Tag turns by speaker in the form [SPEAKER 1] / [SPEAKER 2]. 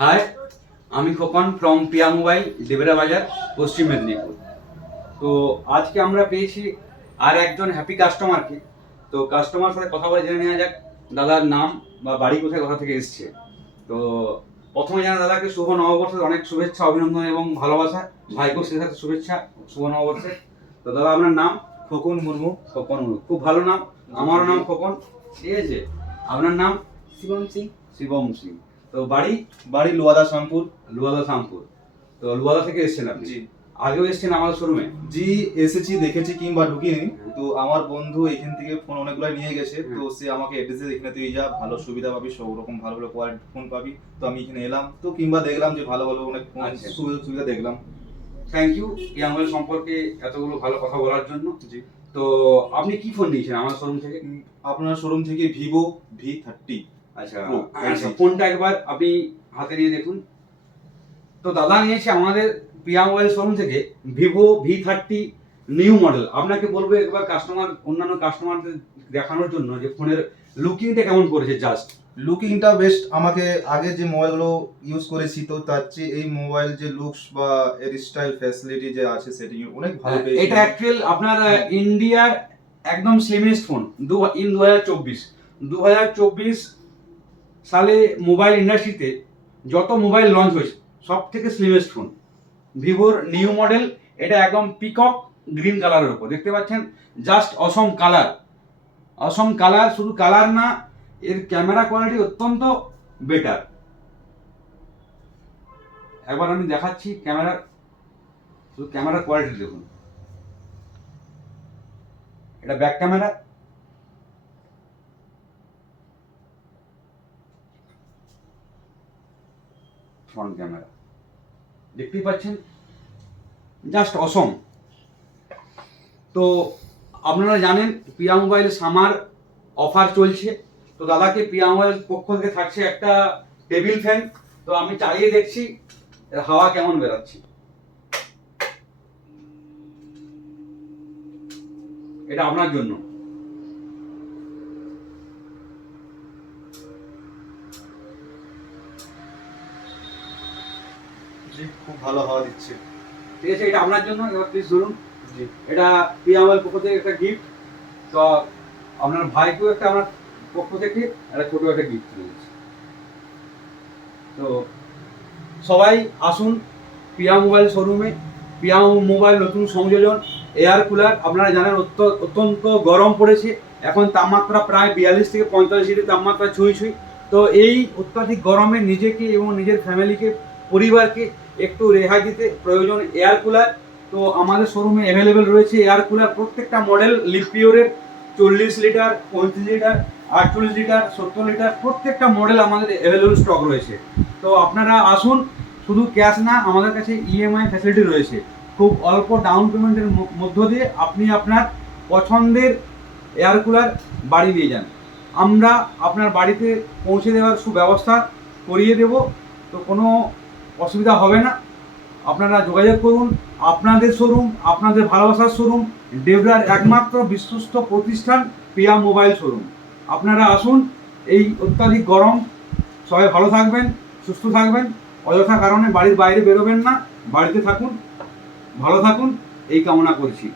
[SPEAKER 1] High আমি Khokon from Piya mobile Debra Bazar Paschim Medinipur. তো আজকে আমরা পেয়েছি আর একজন হ্যাপি কাস্টমারকে তো কাস্টমার সাথে কথা বলে জেনে নেওয়া যাক দাদার নাম বা বাড়ি কোথায় কোথা থেকে এসছে। তো প্রথমে জানা দাদাকে শুভ নববর্ষের অনেক শুভেচ্ছা অভিনন্দন এবং ভালোবাসা ভাইকেও সে সাথে শুভেচ্ছা শুভ নববর্ষে তো দাদা আপনার নাম?
[SPEAKER 2] খোকন মুর্মু।
[SPEAKER 1] খোকন খুব ভালো নাম। আমারও নাম। খোকন। ঠিক আছে। আপনার নাম?
[SPEAKER 2] শিবম সিং।
[SPEAKER 1] শিবম সিং। তো বাড়ি
[SPEAKER 2] বাড়ি লোয়াদা শামপুর
[SPEAKER 1] লুয়াদা শামপুর তো লুয়াদা থেকে এসেছেন আপনি?
[SPEAKER 2] জি।
[SPEAKER 1] আগেও এসেছেন আমাদের শোরুমে?
[SPEAKER 2] জি এসেছি দেখেছি কিংবা ঢুকিনি। তো আমার বন্ধু এখান থেকে ফোন অনেকগুলো নিয়ে গেছে। তো সে আমাকে অ্যাড্রেসে এখানে তুই যা ভালো সুবিধা পাবি সব রকম ভালো ভালো কোয়ালিটি ফোন পাবি। তো আমি এখানে এলাম। তো কিংবা দেখলাম যে ভালো ভালো অনেক ফোন
[SPEAKER 1] আচ্ছা।
[SPEAKER 2] সুবিধা সুবিধা দেখলাম।
[SPEAKER 1] থ্যাংক ইউ ইয়ামাল সম্পর্কে এতগুলো ভালো কথা বলার জন্য।
[SPEAKER 2] জি।
[SPEAKER 1] তো আপনি কি ফোন নিয়েছেন আমার শোরুম থেকে?
[SPEAKER 2] আপনার শোরুম থেকে ভিভো ভি থার্টি
[SPEAKER 1] আচ্ছা আচ্ছা ফোনটা একবার আপনি হাতে নিয়ে দেখুন। তো দাদা নিয়েছে আমাদের পিয়া মোবাইল শোরুম থেকে Vivo V thirty new model. আপনাকে বলব একবার কাস্টমার অন্যান্য কাস্টমারদের দেখানোর জন্য যে ফোনের লুকিংটা কেমন করেছে জাস্ট
[SPEAKER 2] লুকিংটা বেস্ট আমাকে আগে যে মোবাইলগুলো ইউজ করেছি তো তার চেয়ে এই মোবাইল যে লুকস বা এর স্টাইল ফ্যাসিলিটি যে আছে সেটিং অনেক ভালো পেয়েছি।
[SPEAKER 1] হ্যাঁ, এটা অ্যাকচুয়াল আপনার ইন্ডিয়ার একদম স্লিমেস্ট ফোন দু ইন দু হাজার চব্বিশ। দু হাজার চব্বিশ সালে মোবাইল ইন্ডাস্ট্রিতে যত মোবাইল লঞ্চ হয়েছে সব থেকে স্লিমেস্ট ফোন ভিভোর নিউ মডেল এটা একদম পিকক গ্রিন কালারের উপর। দেখতে পাচ্ছেন? Just awesome colour awesome colour শুধু কালার না, এর ক্যামেরা কোয়ালিটি অত্যন্ত বেটার একবার আমি দেখাচ্ছি ক্যামেরা শুধু ক্যামেরার কোয়ালিটি দেখুন। এটা ব্যাক ক্যামেরা ফ্রন্ট ক্যামেরা দেখতেই পাচ্ছেন? জাস্ট অসম তো আপনারা জানেন পিয়া মোবাইল সামার অফার চলছে। তো দাদাকে পিয়া মোবাইল পক্ষ থেকে থাকছে একটা টেবিল ফ্যান তো আমি চালিয়ে দেখছি হাওয়া কেমন বেরাচ্ছে। এটা আপনার জন্য।
[SPEAKER 2] জি খুব ভালো হাওয়া দিচ্ছে।
[SPEAKER 1] ঠিক আছে এটা আপনার জন্য এবার প্লিজ ধরুন।
[SPEAKER 2] জি।
[SPEAKER 1] এটা পক্ষ থেকে একটা গিফট তো আপনার ভাইকেও একটা আমার পক্ষ থেকে একটা ছোটো একটা গিফট রয়েছে তো সবাই আসুন পিয়া মোবাইল শোরুমে পিয়া মোবাইল নতুন সংযোজন এয়ার কুলার আপনারা জানেন অত্য- অত্যন্ত গরম পড়েছে। এখন তাপমাত্রা প্রায় বিয়াল্লিশ থেকে পঁয়তাল্লিশ ডিগ্রি তাপমাত্রা ছুঁই ছুঁই। তো এই অত্যাধিক গরমে নিজেকে এবং নিজের ফ্যামিলিকে পরিবারকে একটু রেহাই দিতে প্রয়োজন এয়ার কুলার তো আমাদের শোরুমে অ্যাভেলেবেল রয়েছে এয়ার কুলার প্রত্যেকটা মডেল লিপিওরের চল্লিশ লিটার, পঁয়ত্রিশ লিটার, আটচল্লিশ লিটার, সত্তর লিটার, প্রত্যেকটা মডেল আমাদের অ্যাভেলেবেল স্টক রয়েছে। তো আপনারা আসুন, শুধু ক্যাশ না, আমাদের কাছে ইএমআই ফ্যাসিলিটি রয়েছে। খুব অল্প ডাউন পেমেন্টের মধ্য দিয়ে আপনি আপনার পছন্দের এয়ার কুলার বাড়ি নিয়ে যান। আমরা আপনার বাড়িতে পৌঁছে দেওয়ার সুব্যবস্থা করিয়ে দেব। তো কোনো অসুবিধা হবে না। আপনারা যোগাযোগ করুন, আপনাদের শোরুম, আপনাদের ভালোবাসার শোরুম ডেভলার একমাত্র বিশ্বস্ত প্রতিষ্ঠান পিয়া মোবাইল শোরুম। আপনারা আসুন, এই অত্যাধিক গরম, সবাই ভালো থাকবেন, সুস্থ থাকবেন, অযথা কারণে বাড়ির বাইরে বেরোবেন না, বাড়িতে থাকুন, ভালো থাকুন, এই কামনা করছি।